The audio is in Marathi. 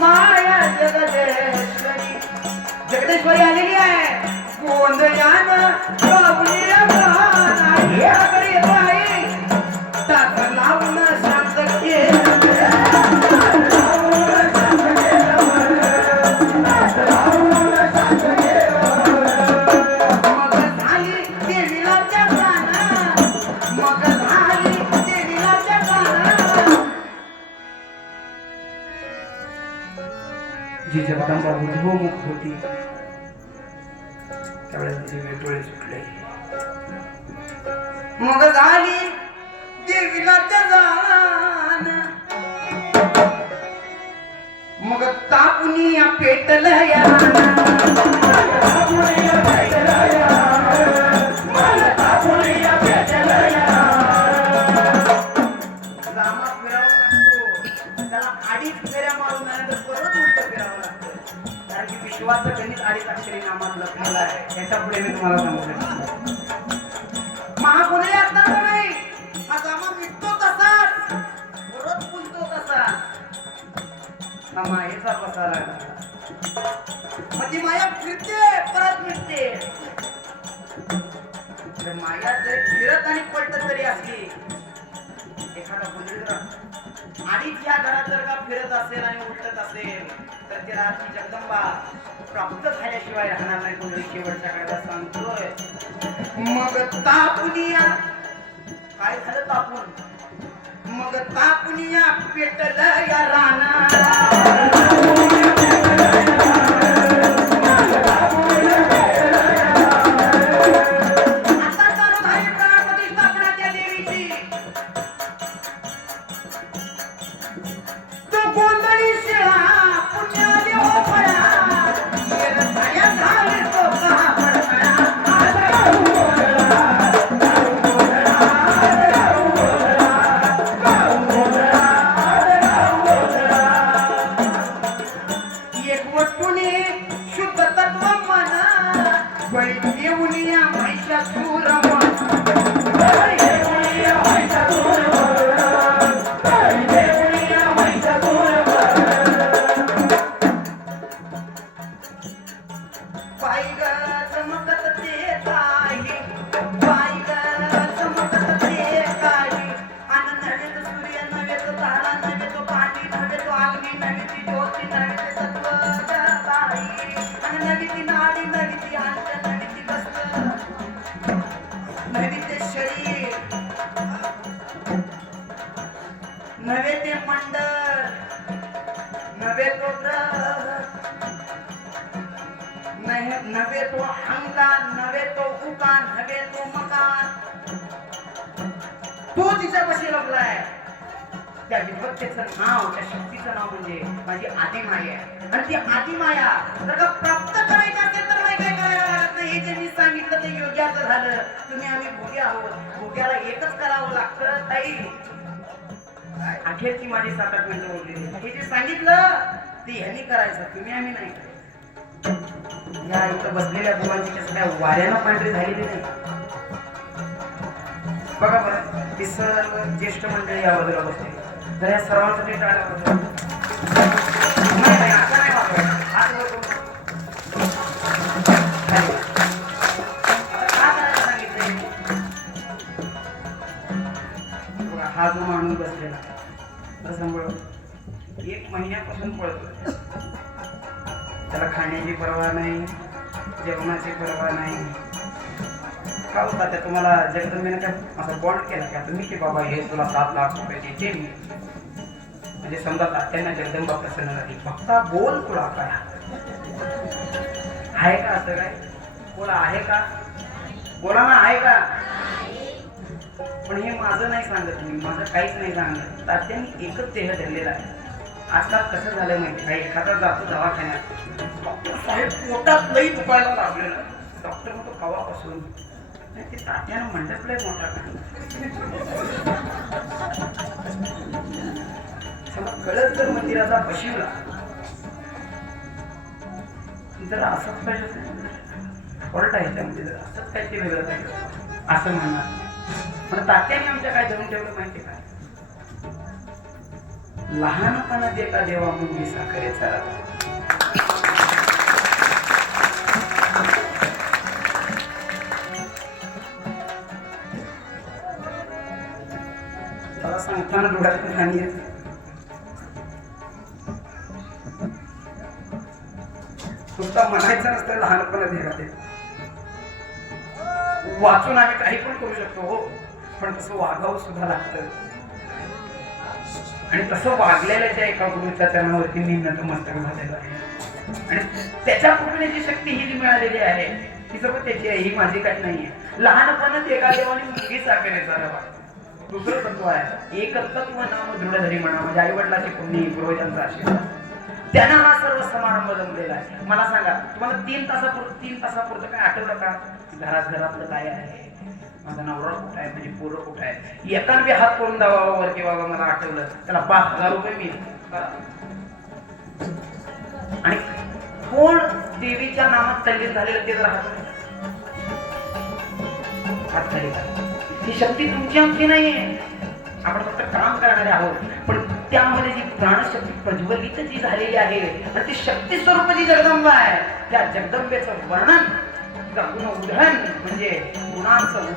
माया जगदेश्वरी जगदेश्वरी आलेली आहे गोंधळान बाबुलीला नाही बाई टाक लावून शांत केलं जी जगदंबा उद्भवमुख होती त्यावेळेस तिचे डोळे सुटले मग झाली देवीला जाण मग तापुनी पेटलं या विश्वाचं गणित अडीच अक्षरी नामात लपलेलं आहे याच्या पुढे मी तुम्हाला सांगतो महापुढे असणार नाही हा जामा मिटतो तसाच परत फुलतो तसाच हा मायेचा पसारा मग ती माया फिरते परत मिटते माया जर फिरत आणि पलटत जरी असली एखादा मुलगा अडीच या घरात जर का फिरत असेल आणि उलटत असेल तर त्याला ती जगदंबा प्राप्त झाल्याशिवाय राहणार नाही कोणी शेवटच्या काळात सांगतोय मग तापुनिया काय झालं तापून मग तापुनिया पेटलं या राणा नवे ते मंडळ नवे तो ग्रह नवे तो अंगार नवे तो उकान नवे तो मकान तो तिच्यापाशी लपलाय त्या विभक्तेचं नाव त्या शक्तीचं नाव म्हणजे माझी आदिमाया आणि ती आदिमाया जर का प्राप्त करायची असेल तर नाही काय करायला लागत नाही हे जे मी सांगितलं ते योग्याचं झालं तुम्ही आम्ही भोगे आहोत भोग्याला एकच करावं लागतं ताई अखेरची माझी 7-8 मिनिटं बोलली हे जे सांगितलं ते ह्यांनी करायचं तुम्ही आम्ही नाही या इथं बसलेल्या बुवांची सगळ्या वाऱ्यानं पांढरी झालेली नाही बघा बरं ती सर्व ज्येष्ठ मंडळी या बाजूला बसले तर या सर्वांसाठी टाळ्या वाजवा नाही असं नाही वापरायचं हात वर करून आता काय करायला सांगितलंय बघा हा जो माणूस बसलेला सांभाळ 1 महिन्यापासून पळतो त्याला खाण्याची पर्वा नाही जेवणाची पर्वा नाही का होता त्या तुम्हाला जगदंबेने काय असा बॉन्ड केला की आता मी की बाबा हे तुला 7 लाख रुपये देते मी म्हणजे समजा तात्यांना जगदंबा प्रसन्न झाली फक्त बोल तुला काय आहे का असं काय बोला आहे का बोला ना आहे का पण हे माझं नाही सांगत मी माझं काहीच नाही सांगत तात्यांनी एकच देह धरलेला आहे आजकाल कसं झालं माहिती काय एखादा जातो दवाखान्यात डॉक्टर साहेब पोटात लई दुखायला लागलेला डॉक्टर म्हणतो कवापासून ते तात्यानं म्हणतात लय मोठा कळत जर मंदिराचा बशिवला जरा असंच पाहिजे पलटा आहे त्यामध्ये जरा असंच काय ते वेगळं पाहिजे असं म्हणणार पण तात्याने आमच्या काय धरून ठेवलं माहिती काय लहानपणात एका देवा मुंगी साखरेचा त्याला सांगताना डोळ्यातून पाणी येते. नुसता म्हणायचं नसतं लहानपणात एका देवा. वाचून आम्ही काही पण करू शकतो हो, पण तसं वागावं सुद्धा लागतं. आणि तसं वागलेल्याच्या एका गुरुच्या चरणावरती मी नतमस्तक झालेलो आहे. आणि त्याच्या कृपेची शक्ती ही जी मिळालेली आहे ती सर्व त्याची आहे, ही माझी काही नाहीये. लहानपणात एका देवाने मुलगी साकारायचा रवा. दुसरं तत्व आहे एकतत्व नाम दृढधरी म्हणा. म्हणजे आई वडिलाची पुण्य पूर्वजांचा आशीर्वाद त्यांना हा सर्व समारंभ जमलेला आहे. मला सांगा तुम्हाला 3 तासापुरतं काय आठवलं का? घरातलं काय आहे, माझा नवरा कुठं आहे, म्हणजे पोरं कुठं आहे, एकाने बी हात करून दाबावर की बाबा मला आठवलं, त्याला 5,000 रुपये मिळेल. आणि कोण देवीच्या नामात तल्लीन झालेलं ते जर हात खाली करा. ही शक्ती तुमची आमची नाहीये, आपण फक्त काम करणारे आहोत. पण त्यामध्ये जी प्राणशक्ती प्रज्वलित जी झालेली आहे आणि ती शक्ती स्वरूप जी जगदंबा आहे, त्या जगदंबेचं वर्णन, तिचा गुण उधळण म्हणजे गुणांचं